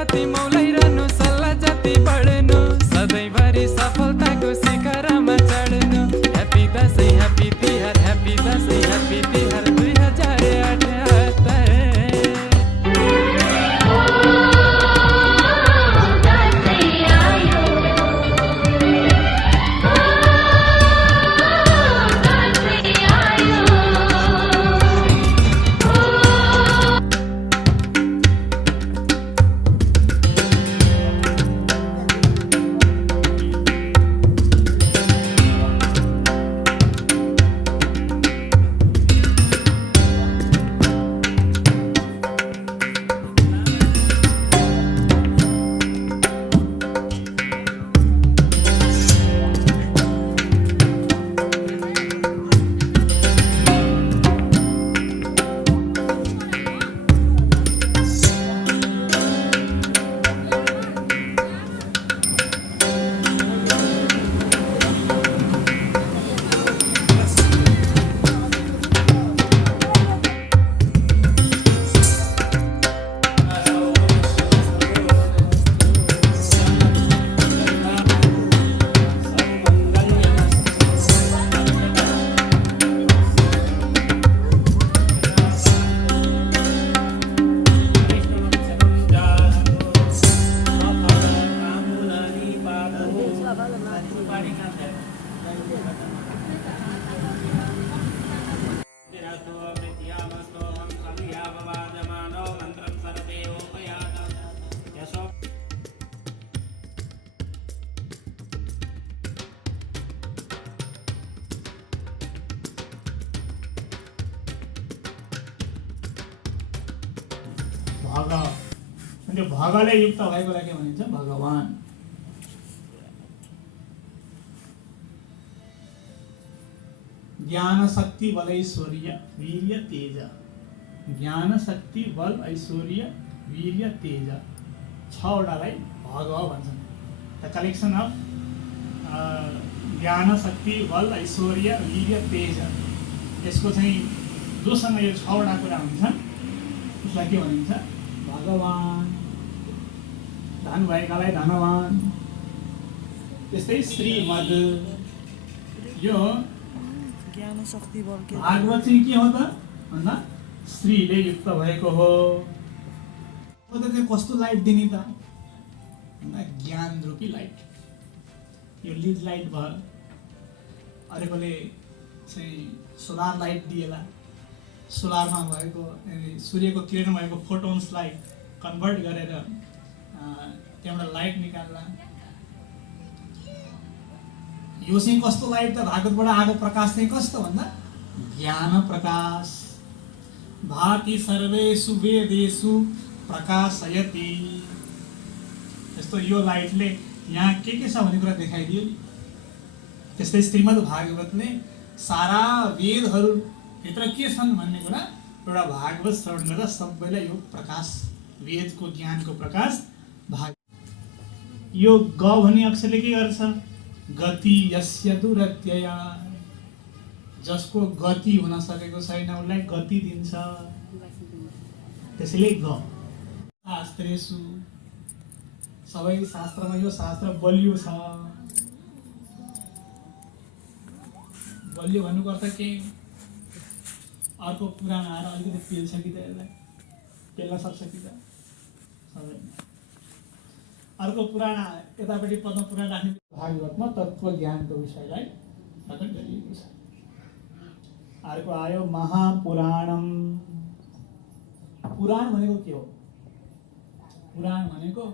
जति मौलाइरहनु सल्लाह जति बढ्नु सधैँभरि सफलताको शिखरमा चढ्नु। Happy Dashain happy Tihar happy Dashain happy Tihar 2078। भाग म्हणजे भागाले युक्त भएकोलाई के भनिन्छ भगवान। ज्ञान शक्ति बल ऐश्वर्य वीर्य तेज। ज्ञान शक्ति बल ऐश्वर्य वीर्य तेज 6वटालाई भगव भन्छन्। द कलेक्सन अफ ज्ञान शक्ति बल ऐश्वर्य वीर्य तेज। यसको चाहिँ जोसँग यो 6वटा कुरा हुन्छ त्यसलाई के भनिन्छ भगवान। धन भएकालाई धनवान। त्यस्तै श्रीमद् यो ज्ञान शक्ति बल के भागवत चाहिँ के हो त भन्दा श्रीले युक्त भएको हो। त चाहिँ कस्तो लाइट दिने त भन्दा ज्ञान रूपी लाइट। यो लिड लाइट भयो, अरेकोले चाहिँ सोलर लाइट दिएला। सोलरमा भएको सूर्यको किरण भएको फोटोन्सलाई कन्भर्ट गरेर त्यहाँबाट लाइट निकाल्ला। यो चाहिँ कस्तो लाइट त भागवतबाट आएको प्रकाश चाहिँ कस्तो भन्दा ज्ञान प्रकाश। भाति सर्वेषु वेदेषु प्रकाशयति। यस्तो यो लाइटले यहाँ के छ भन्ने कुरा देखाइदियो नि। त्यस्तै श्रीमद् भागवतले सारा वेदहरू भित्र के छन् भन्ने कुरा एउटा भागवत श्रवण गर्दा सबैलाई यो प्रकाश वेदको ज्ञानको प्रकाश भाग। यो ग भन्ने अक्षरले के गर्छ गति यस्य दुरत्यया। जसको गति हुन सकेको छैन उसलाई गति दिन्छ। त्यसैले ग। शास्त्रेषु सबै शास्त्रमा यो शास्त्र बलियो छ। बलियो भन्नुको अर्थ के अर्को पुराण आएर अलिकति पेल्छ कि त यसलाई पेल्न सक्छ कि त सक्दैन। अर्को पुराण यतापट्टि पद्म पुराण राख्ने भागवतमा तत्त्व ज्ञानको विषयलाई प्रकट गरिएको छ। अर्को आयो महापुराणम। पुराण भनेको के हो? पुराण भनेको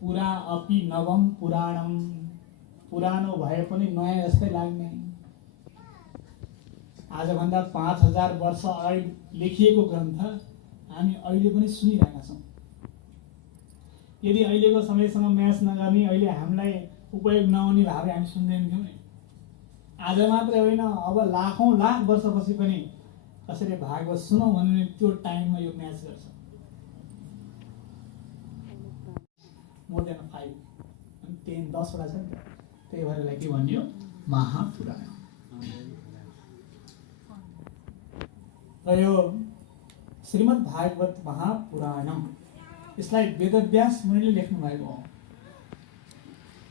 पुरा अपि नवम पुराणम। पुरानो भए पनि नयाँ जस्तै लाग्ने। आजभन्दा 5000 वर्ष अगाडि लेखिएको ग्रन्थ हामी अहिले पनि सुनिरहेका छौँ। यदि अहिलेको समयसँग म्याच नगर्ने अहिले हामीलाई उपयोग नहुने भए हामी सुन्दैन थियौँ नि। आज मात्रै होइन अब लाखौँ लाख वर्षपछि पनि कसैले भागवत सुनौँ भने त्यो टाइममा यो म्याच गर्छ। मोर देन 5 10 10 वटा छ नि त। त्यही भएर यसलाई के भनियो महापुराण। र यो श्रीमद् भागवत महापुराणम यसलाई वेदव्यास मुनिले लेख्नु भएको हो।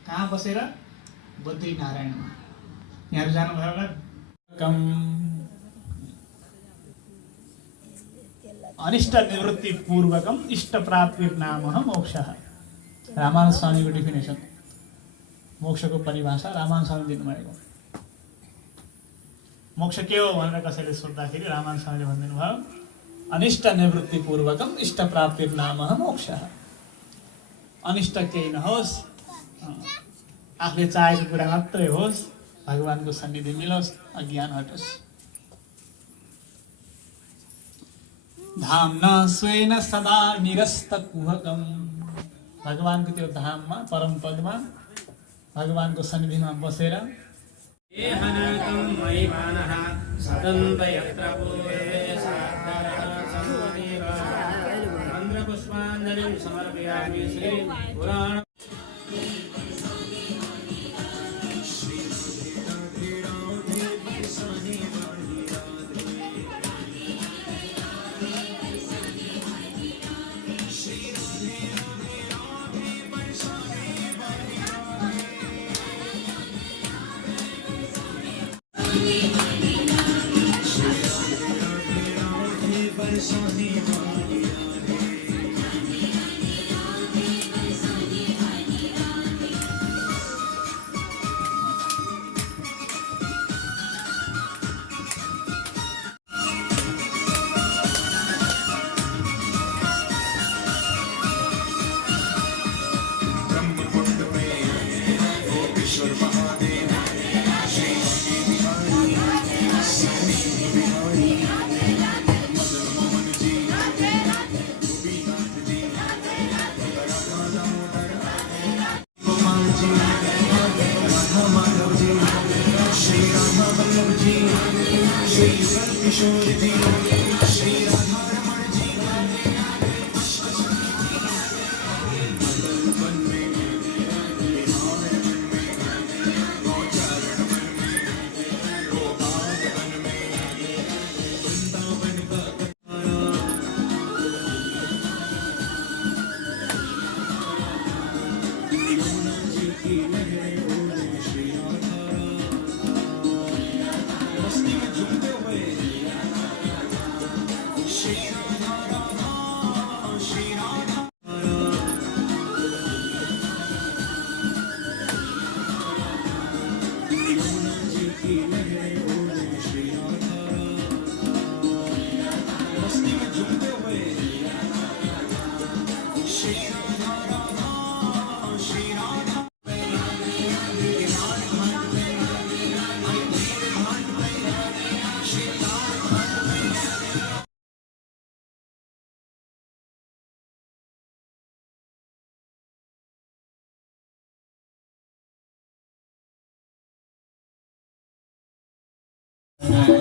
कहाँ बसेर? बद्रीनारायणमा। यहाँहरू जानुभयो होला। कम अनिष्ट निवृत्ति पूर्वकम इष्ट प्राप्ति नाम मोक्षः। रामानुज स्वामीको डेफिनेसन, मोक्षको परिभाषा रामानुज स्वामी दिनुभएको। मोक्ष के हो भनेर कसैले सोद्धाखेरि रामानुज स्वामीले भनिदिनु भयो, अनिष्ट निवृत्ति पूर्वकम इष्ट प्राप्ति नाम मोक्षः। अनिष्ट केही नहोस्, आफूले चाहेको कुरा मात्रै होस्, भगवानको सन्निधि मिलोस्, अज्ञान हटोस्। धामना स्वेन सदा निरस्त कुहकम। भगवानको त्यो धाममा, परम पदमा, भगवानको सन्निधिमा बसेर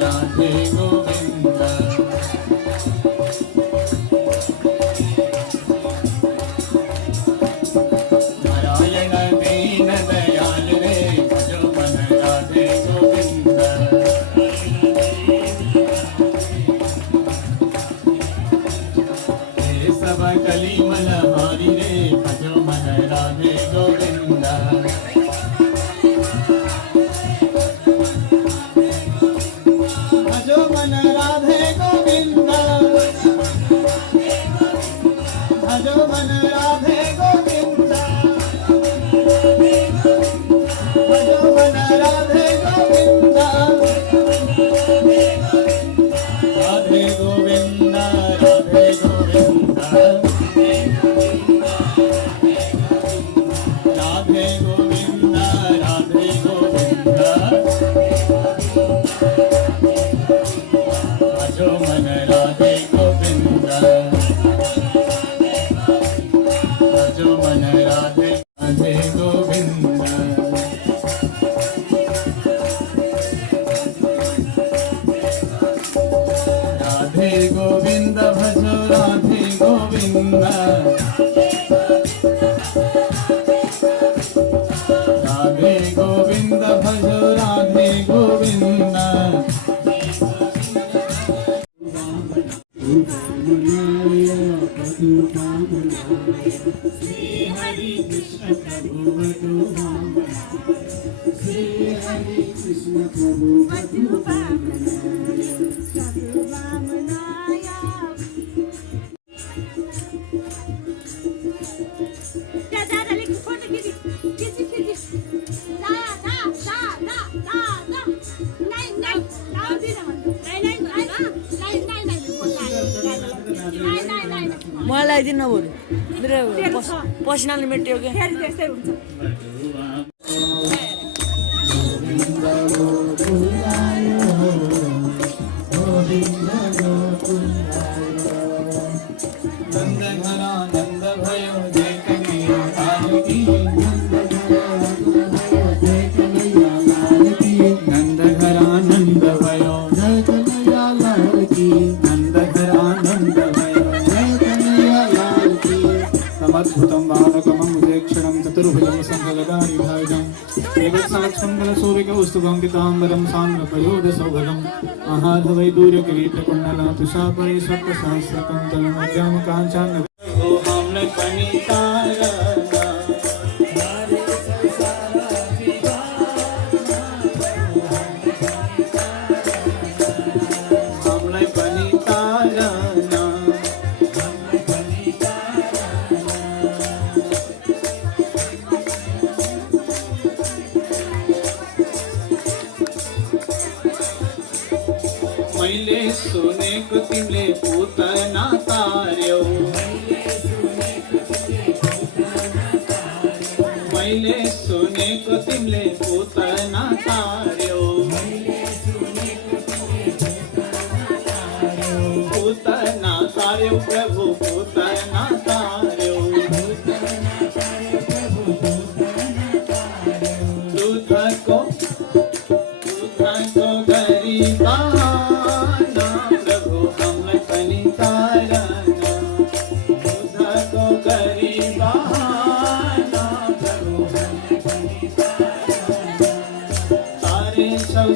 राधे गोविंद नारायण दीन दयाल रे भजो मन राधे गोविंद हे सब कली मल हारी रे भजो मन राधे गोविंद भजो मन राधे गोविंद भजो मन राधे गोविंद भजो मन राधे गोविंद राधे गोविंद राधे गोविंद राधे गोविंद राधे गोविंद भजो मन राधे गोविंद भजो मन राधे राधे गोविंद श्री हरि कृष्ण प्रभु वधु राम श्री हरि कृष्ण प्रभु वधु मलाई लगाइदिनु न बरु मेरो पसिनाले मेट्यो क्या नंद भयो जय कन्हैया लाल की नंद घरा नंद भयो जय कन्हैया लाल की नंद घरा नंद भयो जय कन्हैया लाल की समद्भुतं बालकमं उदेक्षणं चतुर्भुजं संकलदारिभाजं श्रीवत्सलक्ष्मङ्गलशोभिकौस्तुभं पिताम्बरं सान्द्रपयोधसौभगं महाधवैदूर्यकिरीटकुण्डलं तुषापरे सप्तसहस्रकं काञ्चान् मैले सुनेको तिमीले पुतना तार्यौ मैले सुनेको तिमीले पुतना तार्यौ पुतना तार्यौ प्रभु पुतना तार्यौ दुधको गरिबा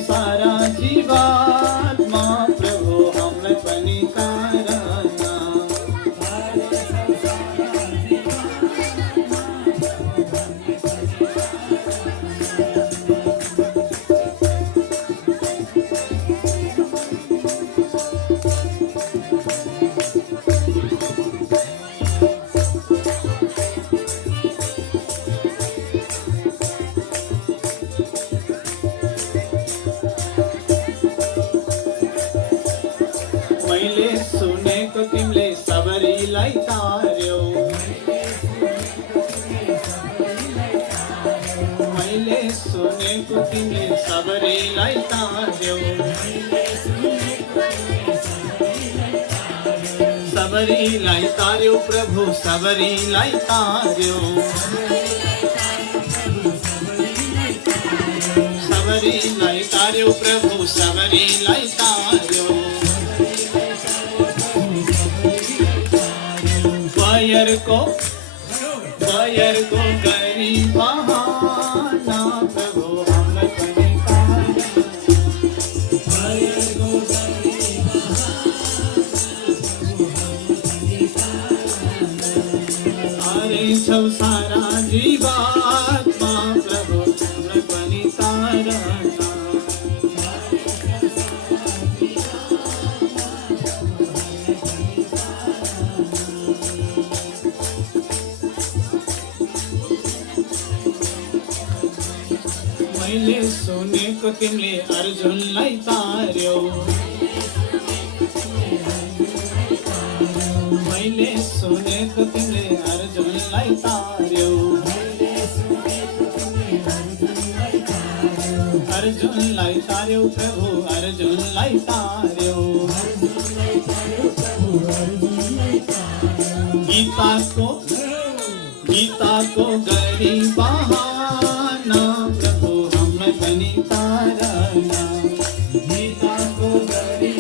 सारा जीवात्मा प्रभु हमलाई पनि तारना मैले सुनेको तिमीले सबरीलाई तार्यौ मैले सुनेको तिमीले सबरीलाई तार्यौ सबरीलाई तार्यौ प्रभु सबरीलाई तार्यौ सबरीलाई तार्यौ प्रभु सबरीलाई तार्यौ बयर को गरी बहाना प्रभु हमलाई पनि तार्यौ सारा जीवात्मा प्रभु हमलाई पनि तारना मैले सुनेको तिमीले अर्जुनलाई तार्यौ मैले सुनेको तिमीले अर्जुनलाई तार्यौ अर्जुनलाई तार्यौ प्रभु अर्जुनलाई तार्यौ गीताको गरी बहाना प्रभु हमलाई पनि तारना गीताको गरी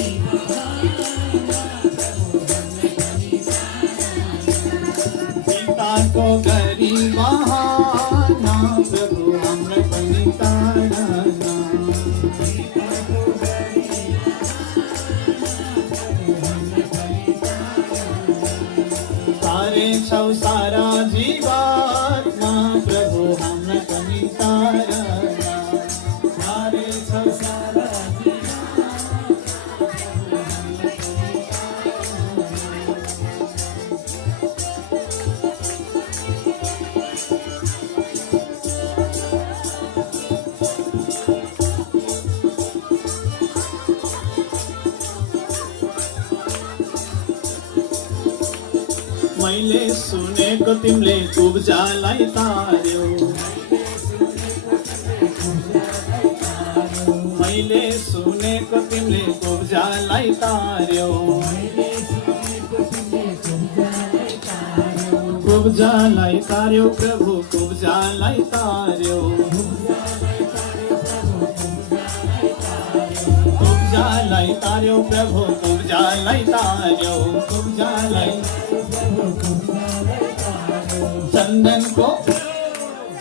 गीताको गरी बहाना प्रभु हमलाई पनि तारना तारे छौ सारा सुनेको तिमीले कुब्जालाई तार्यो मैले सुनेको तिमीले कुब्जालाई तार्यो कुब्जालाई तार्यो प्रभु कुब्जालाई तार्यो कुब्जालाई तार्यो प्रभु कुब्जालाई तार्यो कुब्जालाई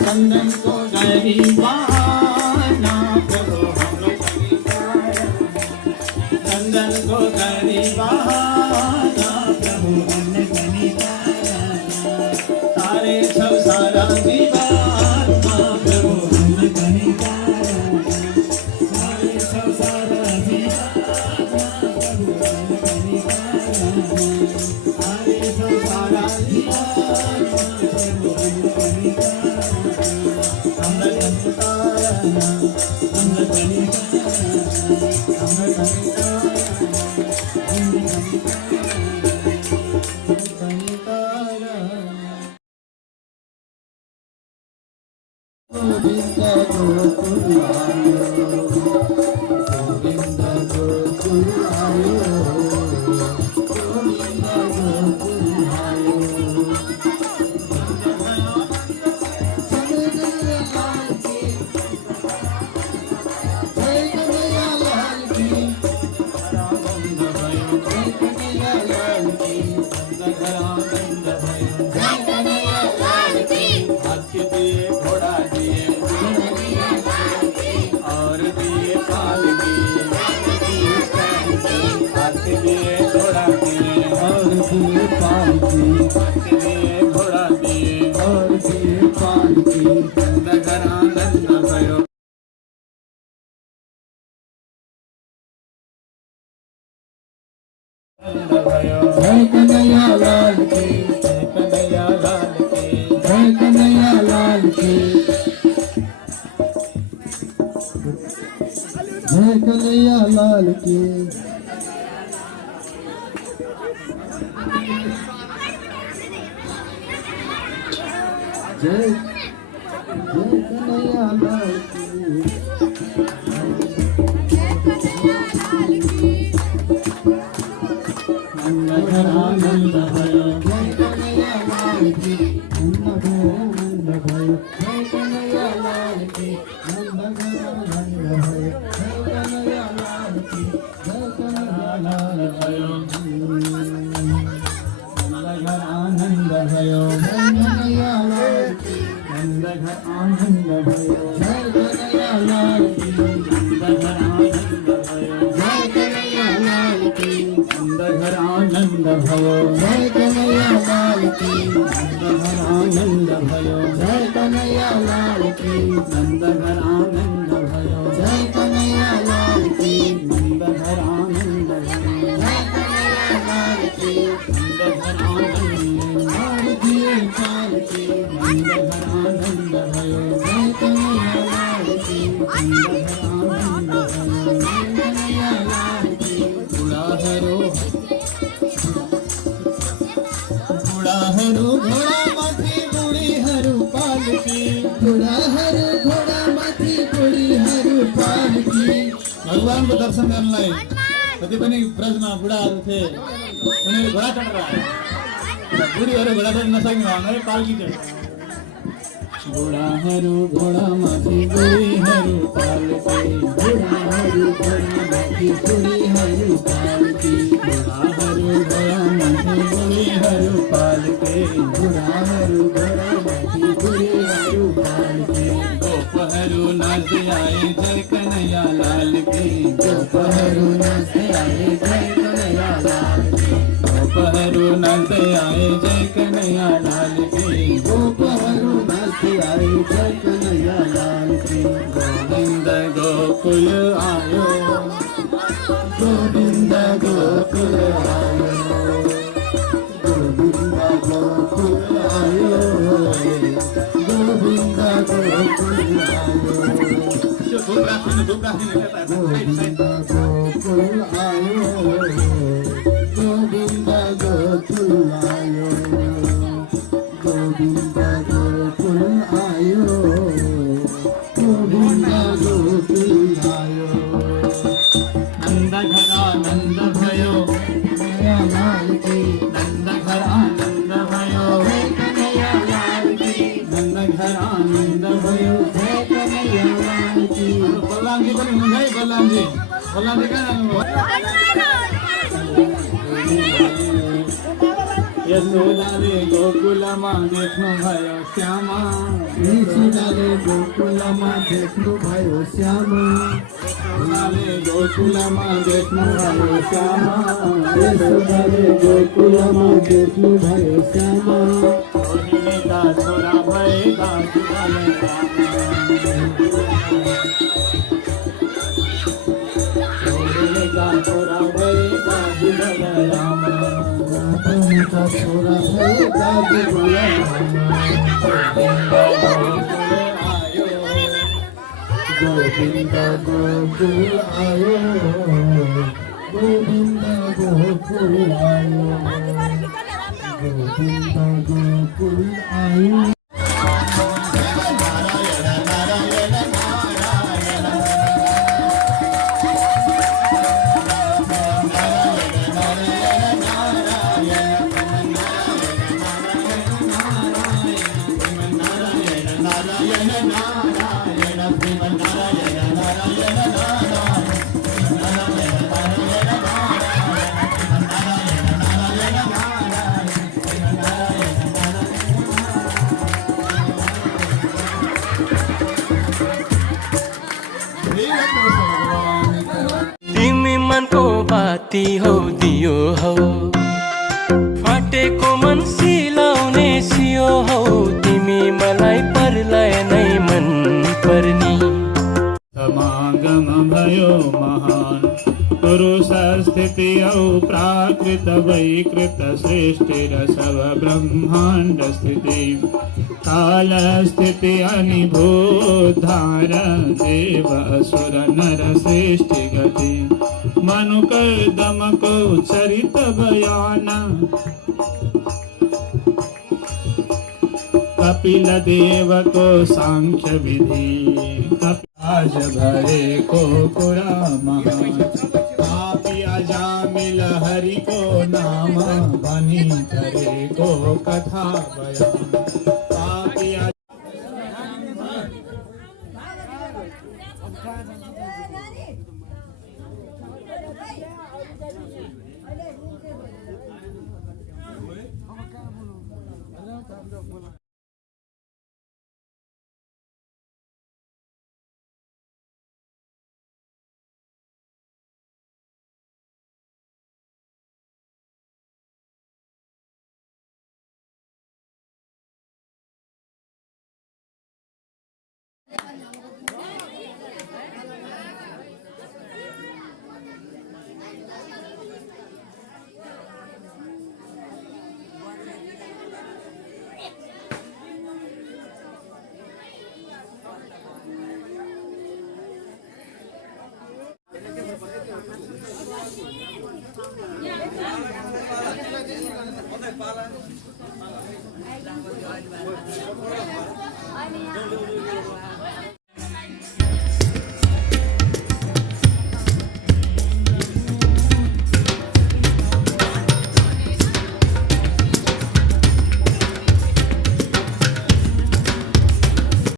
चन्दनको गरिबाना प्रभु हाम्रो चन्दनको गरिबाना प्रभु तारे छौ सारा जीवानमा प्रभु तारे छौ सारा जीवानमा प्रभु तारे छौ सारा जीवानमा प्रभु जय कन्हैया लाल की जय कन्हैया लाल की जय कन्हैया लाल की जय कन्हैया लाल की जय कन्हैया लाल की आनंद भयो जय कन्हैया लाल की आनंद भयो जय कन्हैया लाल की आनंद भयो जय कन्हैया लाल की जय कन्हैया लाल भयो आनंद भयो जय कन्हैया लाल की आनंद भयो जय कन्हैया लाल की आनंद भयो जय कन्हैया लाल की आनंद भयो जय कन्हैया लाल की आनंद भयो जय कन्हैया लाल की आनंद भयो जय कन्हैया लाल की आनंद भयो जय कन्हैया लाल की आनंद भयो जय कन्हैया लाल की कन्हैया लाल की बुढाहरू घोडामाथि बुढीहरू पालकी बुढाहरू घोडामाथि बुढीहरू पालकी भगवानको दर्शन गर्नलाई जति पनि ब्रजमा बुढाहरू थिए उनीहरू घोडा चढेर आए बुढीहरू घोडा चढ्न नसक्ने भएर पालकी चढे बुढाहरू घोडामाथि बुढीहरू पालकी बुढाहरू घोडामाथि बुढीहरू पालकी बुढाहरू घोडामाथि बुढीहरू पालकी बुढाहरू घोडामाथि बुढीहरू पालकी गोपहरू नाच्दै आए जय कन्हैया लाल की गोपहरू नाच्दै आए जय कन्हैया लाल की गोपहरू नाच्दै आए जय कन्हैया लाल की गोपहरू नाच्दै आए जय कन्हैया लाल की गोविन्द गोकुल आयो गोविन्द गोकुल आयो गोविन्द गोकुल आयो गोविन्द गोकुल आयो गोविन्द गोकुल आयो गोविन्द गोकुल आयो गोविंद गोकुल आयो, गोविंद गोकुल आयो। नंद घर आनंद भयो, कन्हैया लाल की, नंद घर आनंद भयो, कन्हैया लाल की, नंद घर आनंद भयो। कन्हैया लाल की। बलरामजी पनि हुनुहुन्छ है, बलरामजी कहाँ जानुभयो? यशोदाले गोकुलमा देख्नुभयो श्यामा, यशोदाले गोकुलमा देख्नुभयो श्यामा, यशोदाले गोकुलमा देख्नुभयो श्यामा, यशोदाले गोकुलमा देख्नुभयो श्यामा। रोहिणीका छोरा भएका जुगाले रामा, रोहिणीका छोरा भएका जुगाले रामा। का छोरा है दादी बोला गोविंद गोकुल आयो, गोविंद गोकुल आयो, गोविंद गोकुल आयो। तिमी मनको बाती हौ दियो हौ, फाटेको मन सिलाउने सियो हौ, तिमी मलाई परलाई नै मन पर्नी। समागम भयो महान पुरुष स्थिति औ प्राकृत वैकृत सृष्टि र सब ब्रह्माण्ड स्थिति, काल स्थिति अनि भूधार देव असुर नर सृष्टि गति, मनु कर्दमको चरित बयान, कपिल देवको सांख्य विधि, आज भरे को पुरा महान, पापी अजामिल हरि को नाम, बनी करे को कथा बयान, पापी अनि